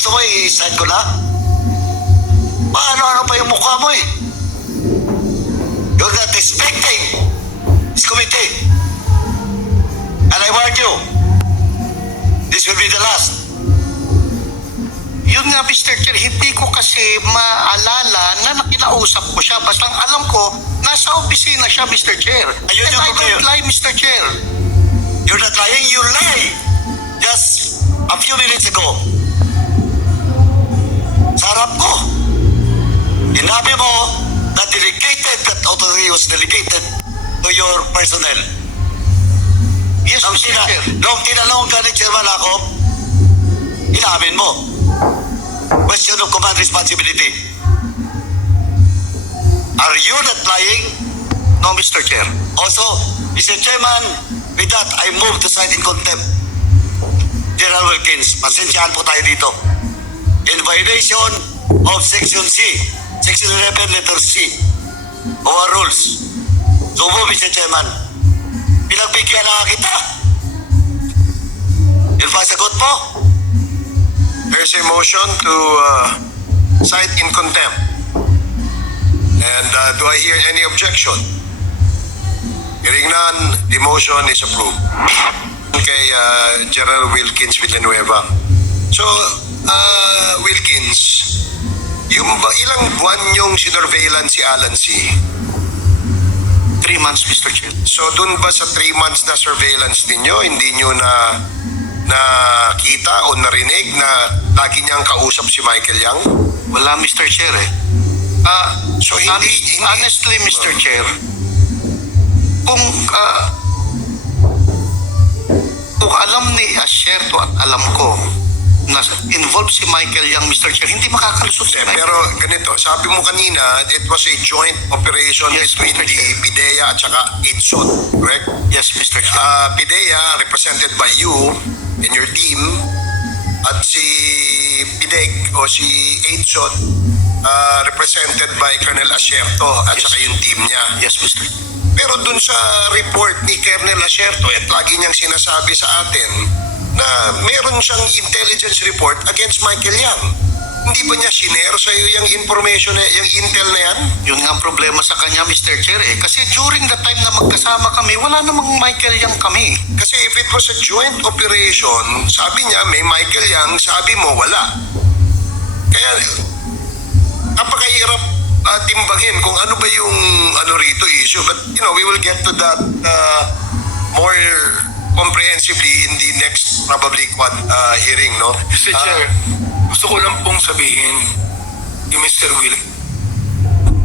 gusto mo, i-sign ko na? Paano-ano pa yung mukha mo eh? You're not respecting this committee. And I warn you, this will be the last. Yun nga, Mr. Chair, hindi ko kasi maalala na nakinausap ko siya. Basta ang alam ko, nasa opisina siya, Mr. Chair. Ayun And yung I problema. don't lie, Mr. Chair. You're not lying, you lie. Just a few minutes ago. Sa harap ko. Inabi mo na that authority was delegated to your personnel. Yes, Mr. Chair. Nung tinanong ka ni Chairman ako, inamin mo. Question of command responsibility. Are you not lying? No, Mr. Chair. Also, Mr. Chairman, with that, I move to cite in contempt General Wilkins. Pasensyahan po tayo dito. In violation of Section C, Section 11, letter C, of our rules. So po, Mr. Chairman, pinagbigyan na kita. Yung pasagot mo? There's a motion to cite in contempt. And do I hear any objection? Hearing none, the motion is approved. Kay General Wilkins Villanueva. So, Wilkins, yung ilang buwan yung sinurveillance si Alan C? 3 months, Mr. Chair. So, dun ba sa 3 months na surveillance ninyo, hindi nyo na nakita o narinig na lagi niyang kausap si Michael Yang? Wala, Mr. Chair eh. So, hindi Honestly, Mr. Chair, kung alam ni Asherto at alam ko na involved si Michael Yang, Mr. Chair, hindi makakalusot si Michael. Pero ganito, sabi mo kanina, it was a joint operation Yes, between Mr. the Chair. PIDEA at saka IDSOT, correct? Yes, Mr. Chair. PIDEA represented by you and your team at si PIDEG o si IDSOT represented by Colonel Asierto at Yes. saka yung team niya. Yes, Mr. Chair. Pero dun sa report ni Colonel Asierto at lagi niyang sinasabi sa atin na meron siyang intelligence report against Michael Yang. Hindi ba niya sinare sa iyo yung information, yung intel na yan? Yun nga ang problema sa kanya, Mr. Chair eh. Kasi during the time na magkasama kami, wala namang Michael Yang kami. Kasi if it was a joint operation, sabi niya may Michael Yang, sabi mo wala. Kaya napakahirap timbangin kung ano ba yung rito issue. But we will get to that more comprehensively in the next probably hearing, no? Mr. Chair, gusto ko lang pong sabihin yung Mr. Will,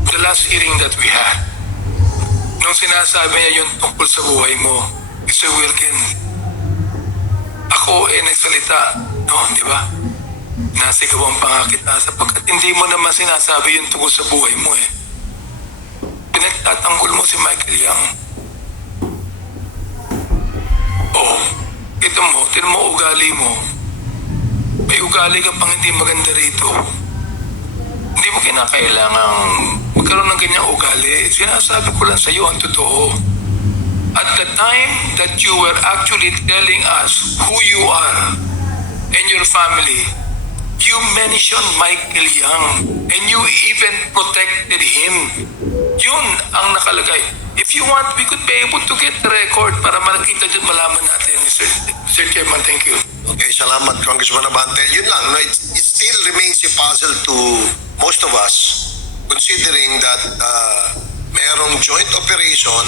the last hearing that we had, nung sinasabi niya yung tungkol sa buhay mo, Mr. Wilkin, ako nagsalita, no, di ba? Nasigawan pa nga kita sapagkat hindi mo naman sinasabi yung tungkol sa buhay mo eh. Pinagtatanggol mo si Michael Yang. Oh, tignan mo ugali mo. May ugali ka pang hindi maganda rito. Hindi mo kinakailangang magkaroon ng ganyang ugali. Sinasabi ko lang sa iyo ang totoo. At the time that you were actually telling us who you are and your family, you mentioned Michael Yang and you even protected him. Yun ang nakalagay. If you want, we could be able to get the record para makita dyan, malaman natin, Mr. Chairman. Thank you. Okay, salamat, Congressman Abante. Yun lang, no? It still remains a puzzle to most of us considering that merong joint operation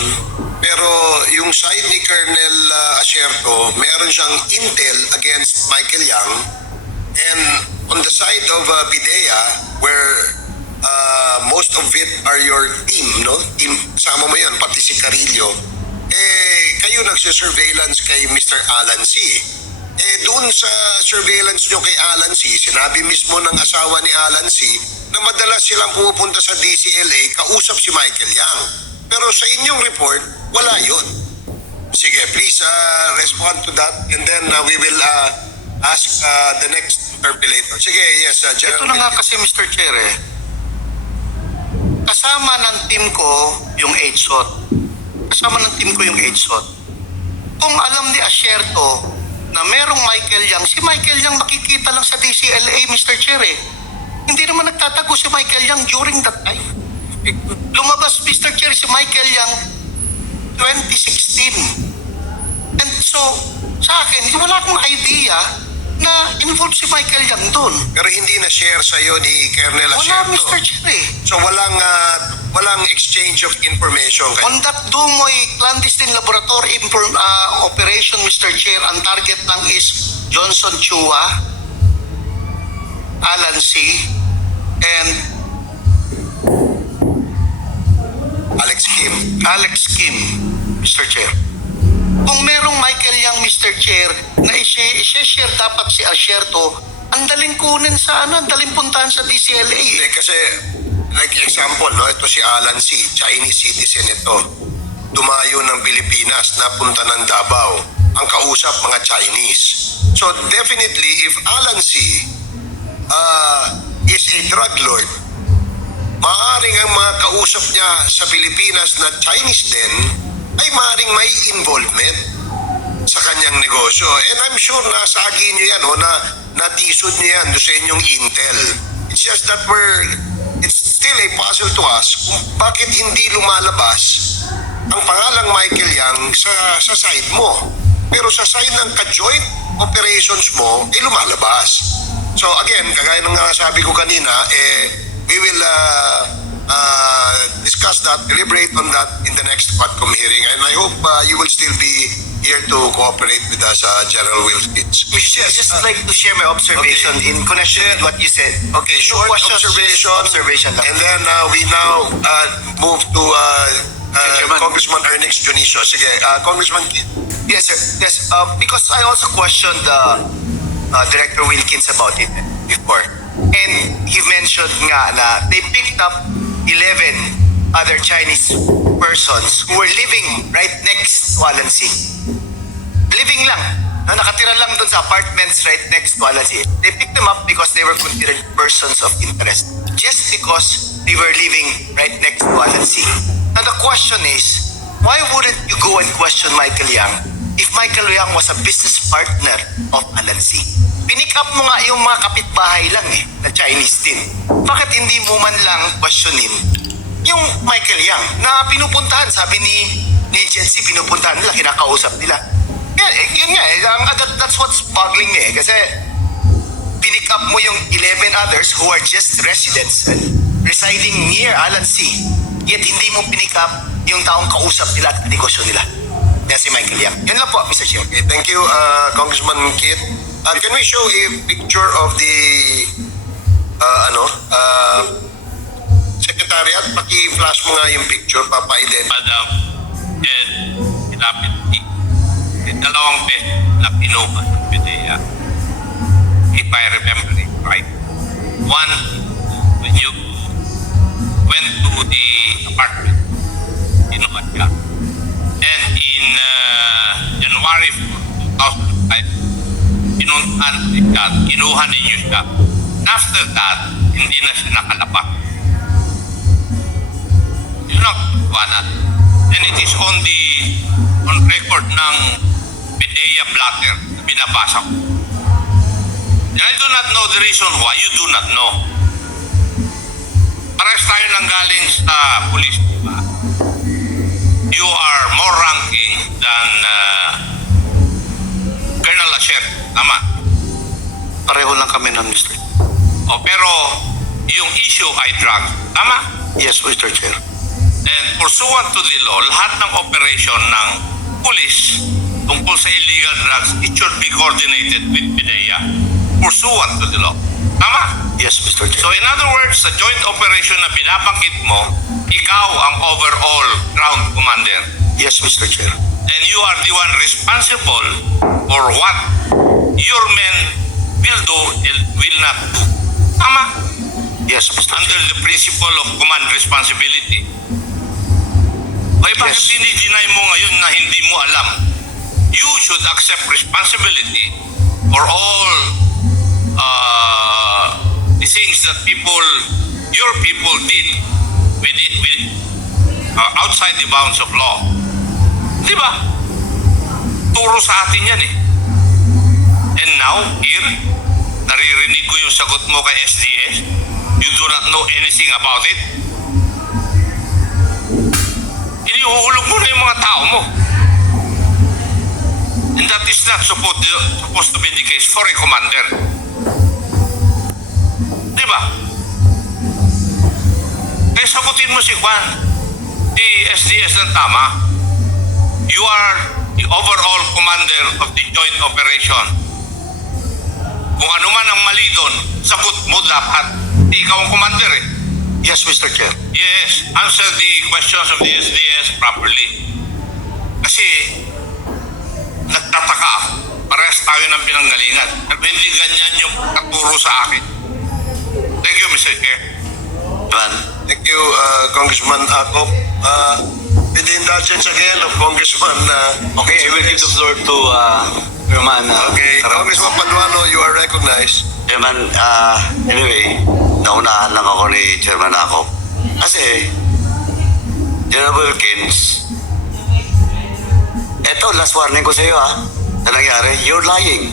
pero yung side ni Colonel Asierto, meron siyang intel against Michael Yang and on the side of PIDEA where most of it are your team, no? Team, kasama mo yun, pati si Carillo. Kayo nagsisurveillance kay Mr. Alan C. Doon sa surveillance nyo kay Alan C, sinabi mismo ng asawa ni Alan C na madalas silang pumupunta sa DCLA kausap si Michael Yang. Pero sa inyong report, wala yun. Sige, please respond to that and then we will ask the next interpellator. Sige, yes, General. Ito na nga kasi, Mr. Chair eh. Kasama ng team ko yung HSOT. Kasama ng team ko yung HSOT. Kung alam ni Asierto na merong Michael Yang, si Michael Yang makikita lang sa DCLA, Mr. Chair eh. Hindi naman nagtatago si Michael Yang during that time. Lumabas, Mr. Chair, si Michael Yang 2016. And so, sa akin, wala akong idea na involved si Michael Yang doon. Pero hindi na share sa'yo ni Colonel Wala, Asierto. Mr. Chair eh. So walang exchange of information. On that Dumoy clandestine laboratory operation, Mr. Chair, ang target lang is Johnson Chua, Alan C., and Alex Kim. Alex Kim, Mr. Chair. Kung merong Michael Yang, Mr. Chair, na i-share dapat si Asierto, ang daling kunin sa ang daling puntahan sa DCLA. Hindi, kasi like example, no, ito si Alan C., Chinese citizen ito. Dumayo ng Pilipinas, napunta ng Davao. Ang kausap, mga Chinese. So definitely, if Alan C. Is a drug lord, maaaring ang mga kausap niya sa Pilipinas na Chinese din ay maaaring may involvement sa kanyang negosyo. And I'm sure nasagi niyo yan o natisod niyo yan doon sa inyong intel. It's just that it's still a puzzle to us kung bakit hindi lumalabas ang pangalang Michael Yang sa side mo. Pero sa side ng ka-joint operations mo, lumalabas. So again, kagaya ng sabi ko kanina, we will discuss that, deliberate on that in the next Quadcom hearing. And I hope you will still be here to cooperate with us, General Wilkins. Mr. Chair, I'd just like to share my observation in connection with what you said. Okay, short questions, observation. just observation lang. And then we now move to Chairman. Congressman Ernest Junicio. Sige, Congressman Kid. Yes, sir. Yes, because I also questioned Director Wilkins about it before. And he mentioned nga na they picked up 11 other Chinese persons who were living right next to Alan C. Living lang. Nakatira lang doon sa apartments right next to Alan C. They picked them up because they were considered persons of interest. Just because they were living right next to Alan C. Now the question is, why wouldn't you go and question Michael Yang if Michael Yang was a business partner of Alan C? Pinick up mo nga yung mga kapitbahay lang na Chinese din. Bakit hindi mo man lang questionin yung Michael Yang na pinupuntahan, sabi ni Gen Z, pinupuntahan nila, kinakausap nila. Yun nga that's what's boggling me kasi pinick up mo yung 11 others who are just residents residing near Alan C. Yet hindi mo pinick up yung taong kausap nila at negosyo nila. Yan si Michael Yang. Yun lang po, Mr. Chair. Okay, thank you, Congressman Kid. Can we show a picture of the Secretariat? Paki-flash mo nga yung picture, papa-identify. Madam Jen Ilapit, dalawang beses na kinuha ng PDEA. If I remember it right. One, when you went to the apartment, kinuha siya. And in January 2005, pinuntahan siya, kinuha ninyo siya. After that, hindi na siya nakalabas. Yun ang kuwanan. And it is on record ng PDEA blatter na binabasa ko. And I do not know the reason why. You do not know. Parehas tayo nang galing sa pulis, di ba? You are more ranking than Colonel Asierto. Tama? Pareho lang kami ng Mr. Pero yung issue ay drug. Tama? Yes, Mr. Chair. And pursuant to the law, lahat ng operation ng police tungkol sa illegal drugs, it should be coordinated with PDEA. Pursuant to the law. Tama? Yes, Mr. Chair. So in other words, sa joint operation na binabanggit mo, ikaw ang overall ground commander. Yes, Mr. Chair. And you are the one responsible for what your men will do, will not do. Tama? Yes, Mr. Chair. Under the principle of command responsibility. Ay, bakit Yes. dinideny mo ngayon na hindi mo alam? You should accept responsibility for all the things that your people did outside the bounds of law. Di ba? Turo sa atin yan And now, here, naririnig ko yung sagot mo kay SDS. You do not know anything about it. Inihuhulog mo na yung mga tao mo. And that is not supposed to be the case for a commander. Di ba? Kaya sagutin mo si Juan, si SDS ng tama. You are the overall commander of the joint operation. Kung ano man ang mali doon, sagot mo dapat. Hindi ikaw ang commander eh. Yes, Mr. Chair. Yes, answer the questions of the SDS properly. Kasi, nagtataka ako. Parehas tayo ng pinanggalingan. Pero hindi ganyan yung katuro sa akin. Thank you, Mr. Chair. Juan, Thank you, Congressman Akop. With the indulgence again of Congressman... okay, I will give the floor to Chairman. Okay, Congressman Paduano, you are recognized. Chairman, anyway, naunahan lang ako ni Chairman Akop. Kasi, General Wilkins, eto, last warning ko sa iyo na nangyari, you're lying.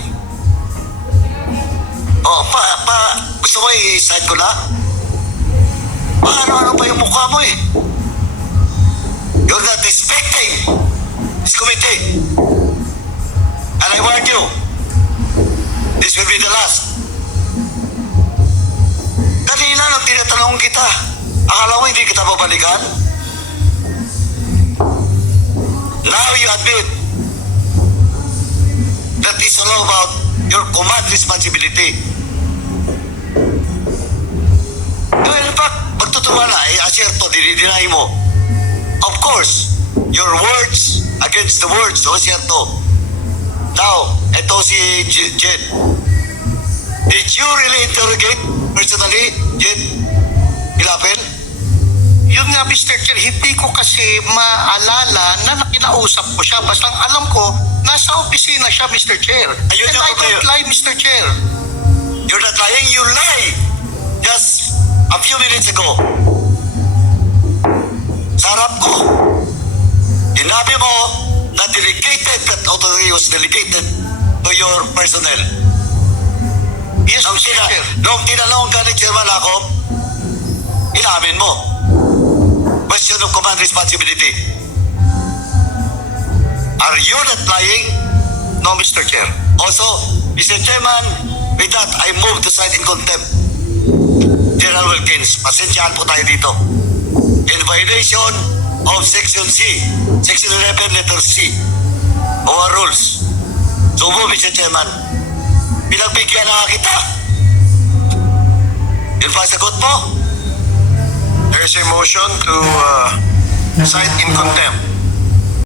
Oh, gusto mo i-cite ko na? Ano pa yung mukha mo eh? You're not respecting this committee. And I warn you, this will be the last. Kanina nung tinatanong kita, akala mo hindi kita babalikan? Now you admit that it's all about your command responsibility. Well, in fact, magtutuwa na, aserto, dinideny mo. Of course, your words against the words, aserto. Now, eto si Jen. Did you really interrogate personally, Jen Ilapel? Yun nga, Mr. Chair, hindi ko kasi maalala na nakinausap ko siya. Basta ang alam ko, nasa opisina siya, Mr. Chair. Ayun And yung I kayo. don't lie, Mr. Chair. You're not lying, you lie! Just a few minutes ago, sa harap ko, sinabi mo na delegated, that authority was delegated to your personnel. Yes, Nung, Mr. Chair. nung tinanong ka ni Chairman Akop, inamin mo. Question of command responsibility. Are you not lying? No, Mr. Chair. Also, Mr. Chairman, with that, I move to cite in contempt General Wilkins. Pasensyahan po tayo dito. In violation of Section C, Section 11, letter C, of our rules. So mo, Mr. Chairman, pinagbigyan na nga kita. Yun pa ang sagot mo? There is a motion to cite in contempt.